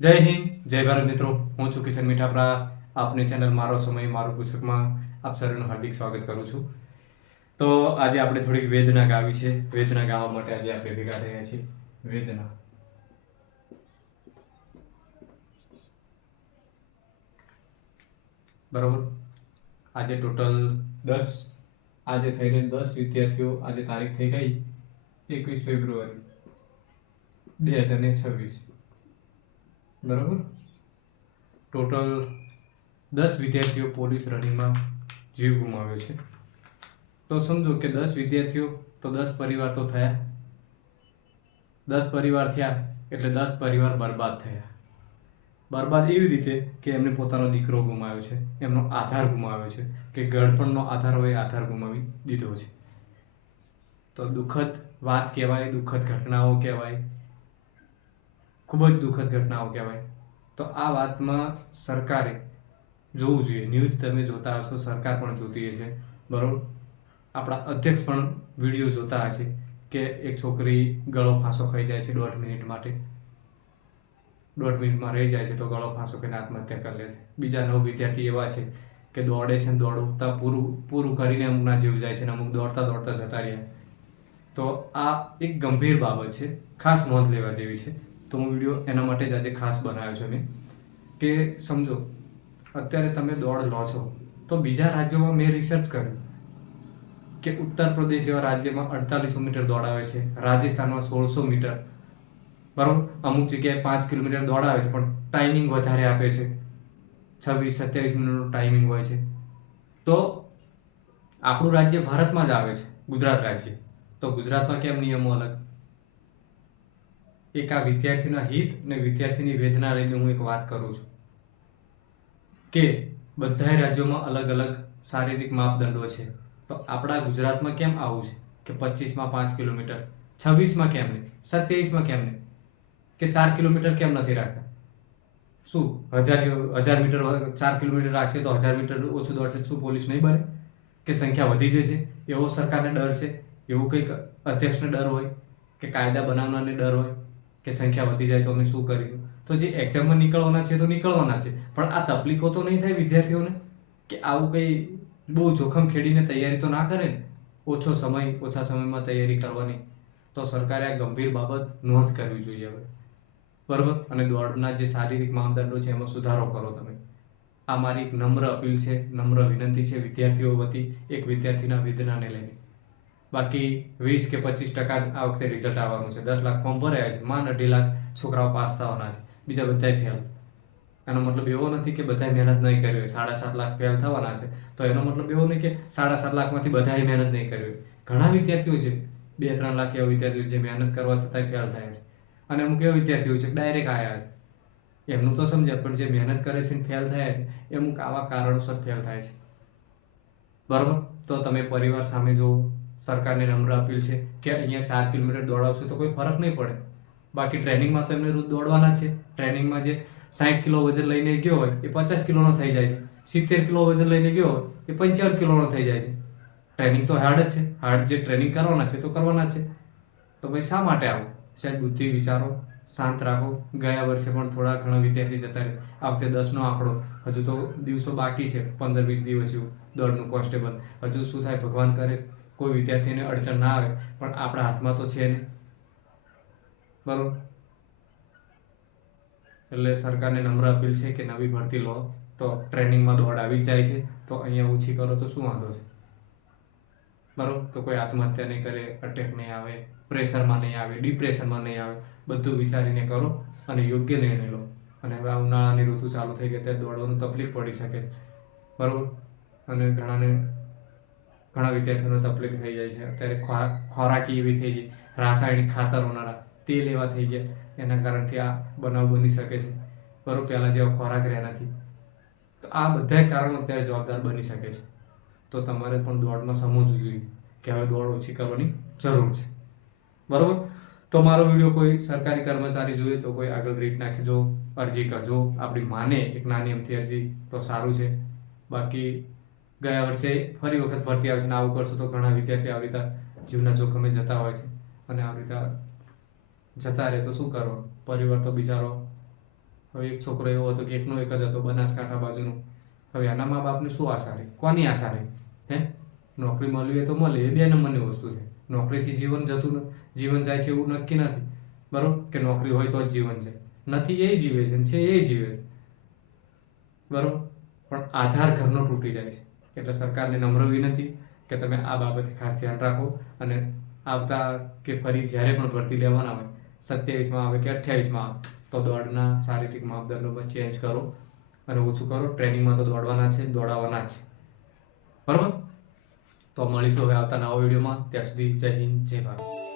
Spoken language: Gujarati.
જય હિન્દ, જય ભારત મિત્રો. હું છું કિશન મીઠાપરા. આપની ચેનલ મારો સમય મારું પુસ્તકમાં આપ સર્વનું હાર્દિક સ્વાગત કરું છું. તો આજે આપણે થોડીક વેદના ગાવી છે. વેદના ગાવા માટે આજે આપણે ભેગા થયા છીએ. વેદના. બરોબર. આજે ટોટલ 10 આજે થઈને 10 વિદ્યાર્થીઓ. આજે તારીખ થઈ ગઈ 21 ફેબ્રુઆરી 2026. બરાબર. ટોટલ 10 વિદ્યાર્થીઓ પોલીસ રનિંગમાં જીવ ગુમાવ્યો છે. તો સમજો કે 10 વિદ્યાર્થીઓ તો 10 પરિવાર તો થયા. 10 પરિવાર થયા એટલે 10 પરિવાર બરબાદ થયા. બરબાદ એવી રીતે કે એમને પોતાનો દીકરો ગુમાવ્યો છે, એમનો આધાર ગુમાવ્યો છે, કે ગળપણનો આધાર હોય એ આધાર ગુમાવી દીધો છે. તો દુઃખદ વાત કહેવાય, દુઃખદ ઘટનાઓ કહેવાય, ખૂબ જ દુઃખદ ઘટનાઓ કહેવાય. તો આ વાતમાં સરકારે જોવું જોઈએ. ન્યૂઝ તમે જોતા હશો, સરકાર પણ જોતી હશે, બરાબર. આપણા અધ્યક્ષ પણ વિડીયો જોતા હશે કે એક છોકરી ગળો ફાંસો ખાઈ જાય છે 1.5 મિનિટ માટે. 1.5 મિનિટમાં રહી જાય છે તો ગળો ફાંસો ખાઈને આત્મહત્યા કરી લે છે. બીજા 9 વિદ્યાર્થી એવા છે કે દોડે છે, દોડતા પૂરું કરીને અમુકના જીવ જાય છે અને અમુક દોડતા દોડતા જતા રહ્યા. તો આ એક ગંભીર બાબત છે, ખાસ નોંધ લેવા જેવી છે. તો હું વિડીયો એના માટે જ આજે ખાસ બનાવ્યો છે મેં, કે સમજો અત્યારે તમે દોડ લો છો તો બીજા રાજ્યોમાં મેં રિસર્ચ કર્યું કે ઉત્તર પ્રદેશ એવા રાજ્યમાં 4800 મીટર દોડાવે છે, રાજસ્થાનમાં 1600 મીટર, બરાબર. અમુક જગ્યાએ 5 કિલોમીટર દોડાવે છે પણ ટાઈમિંગ વધારે આપે છે, 26-27 મિનિટનું ટાઈમિંગ હોય છે. તો આપણું રાજ્ય ભારતમાં જ આવે છે, ગુજરાત રાજ્ય. તો ગુજરાતમાં કેમ નિયમો અલગ? એક આ વિદ્યાર્થીના હિત અને વિદ્યાર્થીની વેદના લઈને હું એક વાત કરું છું કે બધા રાજ્યોમાં અલગ અલગ શારીરિક માપદંડો છે. તો આપણા ગુજરાતમાં કેમ આવું છે કે 25માં 5 કિલોમીટર, 26માં કેમ નહીં, 27માં કેમ નહીં, કે 4 કિલોમીટર કેમ નથી રાખતા? શું 1000 મીટર 4 કિલોમીટર રાખશે તો 1000 મીટર ઓછું દોડશે, શું પોલીસ નહીં બને? કે સંખ્યા વધી જશે એવો સરકારને ડર છે? એવું કંઈક અધ્યક્ષને ડર હોય કે કાયદા બનાવનારને ડર હોય કે સંખ્યા વધી જાય તો અમે શું કરીશું? તો જે એક્ઝામમાં નીકળવાના છે તો નીકળવાના છે, પણ આ તકલીફો તો નહીં થાય વિદ્યાર્થીઓને? કે આવું કંઈ બહુ જોખમ ખેડીને તૈયારી તો ના કરે ને? ઓછા સમયમાં તૈયારી કરવાની. તો સરકારે આ ગંભીર બાબત નોંધ કરવી જોઈએ હવે, બરાબર. અને દોડના જે શારીરિક માપદંડો છે એમાં સુધારો કરો તમે. આ મારી એક નમ્ર અપીલ છે, નમ્ર વિનંતી છે વિદ્યાર્થીઓ વતી, એક વિદ્યાર્થીના વેદનાને લઈને. બાકી 20 કે 25% જ આ વખતે રિઝલ્ટ આવવાનું છે. 10 લાખ ફોર્મ ભરાયા છે, માંડ 2.5 લાખ છોકરાઓ પાસ થવાના છે, બીજા બધાય ફેલ. એનો મતલબ એવો નથી કે બધાએ મહેનત નહીં કરી હોય. 7.5 લાખ ફેલ થવાના છે તો એનો મતલબ એવો નહીં કે 7.5 લાખમાંથી બધાએ મહેનત નહીં કરી હોય. ઘણા વિદ્યાર્થીઓ છે, 2-3 લાખ એવા વિદ્યાર્થીઓ જે મહેનત કરવા છતાંય ફેલ થયા છે, અને અમુક એવા વિદ્યાર્થીઓ છે ડાયરેક્ટ આવ્યા છે. એમનું તો સમજ્યા, પણ જે મહેનત કરે છે ને ફેલ થયા છે એ અમુક આવા કારણોસર ફેલ થાય છે, બરાબર. તો તમે પરિવાર સામે જો, સરકારને નમ્ર અપીલ છે કે અહીંયા 4 કિલોમીટર દોડાવશો તો કોઈ ફરક નહીં પડે. બાકી ટ્રેનિંગમાં તો એમને રોજ દોડવાના જ છે. ટ્રેનિંગમાં જે 60 કિલો વજન લઈને ગયો હોય એ 50 કિલોનો થઈ જાય છે, 70 કિલો વજન લઈને ગયો હોય એ 55 કિલોનો થઈ જાય છે. ટ્રેનિંગ તો હાર્ડ જ છે, હાર્ડ જે ટ્રેનિંગ કરવાના છે તો કરવાના જ છે. તો ભાઈ શા માટે આવું? સાહેબ બુદ્ધિ વિચારો, શાંત રાખો. ગયા વર્ષે પણ થોડા ઘણા વિદ્યાર્થી જતા રહે, આ વખતે 10નો આંકડો, હજુ તો દિવસો બાકી છે, 15-20 દિવસ જેવું દોડનું કોન્સ્ટેબલ. હજુ શું થાય ભગવાન કરે, કોઈ વિદ્યાર્થીને અડચણ ના આવે, પણ આપણા હાથમાં તો છે નહીં, બરાબર. એટલે સરકારને નમ્ર અપીલ છે કે નવી ભરતી લો તો ટ્રેનિંગમાં દોડ આવી જ જાય છે તો અહીંયા ઓછી કરો તો શું વાંધો છે, બરાબર. તો કોઈ આત્મહત્યા નહીં કરે, અટેક નહીં આવે, પ્રેશરમાં નહીં આવે, ડિપ્રેશનમાં નહીં આવે. બધું વિચારીને કરો અને યોગ્ય નિર્ણય લો. અને હવે આ ઉનાળાની ઋતુ ચાલુ થઈ ગઈ ત્યારે દોડવાનું તકલીફ પડી શકે, બરાબર. અને ઘણા વિદ્યાર્થીઓને તકલીફ થઈ જાય છે. અત્યારે ખોરાકી એવી થઈ ગઈ, રાસાયણિક ખાતરોના તેલ એવા થઈ ગયા, એના કારણથી આ બનાવ બની શકે છે, બરાબર. પહેલાં જેવા ખોરાક રહ્યા નથી. તો આ બધા કારણો અત્યારે જવાબદાર બની શકે છે. તો તમારે પણ દોડમાં સમજવું જોઈએ કે હવે દોડ ઓછી કરવાની જરૂર છે, બરાબર. તો મારો વિડીયો કોઈ સરકારી કર્મચારી જોઈએ તો કોઈ આગળ રીટ નાખજો, અરજી કરજો. આપણી માને એક નાની અમથી અરજી તો સારું છે. બાકી ગયા વર્ષે ફરી વખત ભરતી આવે છે ને આવું કરશો તો ઘણા વિદ્યાર્થી આવી રીતે જીવના જોખમે જતા હોય છે, અને આવી રીતે જતા રહે તો શું કરવાનું? પરિવાર તો બિચારો હવે એક છોકરો એવો હતો કે એકનો એક જ હતો, બનાસકાંઠા બાજુનો. હવે આના મા બાપને શું આશા રહી? કોની આશા રહી? હે, નોકરી મળવી એ તો મળે, એ 2 નંબરની વસ્તુ છે. નોકરીથી જીવન જાય છે એવું નક્કી નથી, બરોબર? કે નોકરી હોય તો જ જીવન જાય, નથી એ જીવે છે, છે એ જીવે છે, બરોબર? પણ આધાર ઘરનો તૂટી જાય છે. એટલે સરકારને નમ્ર વિનંતી કે તમે આ બાબતે ખાસ ધ્યાન રાખો અને આવતા કે ફરી જ્યારે પણ ભરતી લેવાના હોય, 27માં આવે કે 28માં આવે, તો દોડના શારીરિક માપદંડોમાં ચેન્જ કરો અને ઓછું કરો. ટ્રેનિંગમાં તો દોડવાના છે, દોડાવવાના જ છે, બરોબર? તો મળીશું હવે આવતા નવા વિડીયોમાં. ત્યાં સુધી જય હિન્દ, જય ભારત.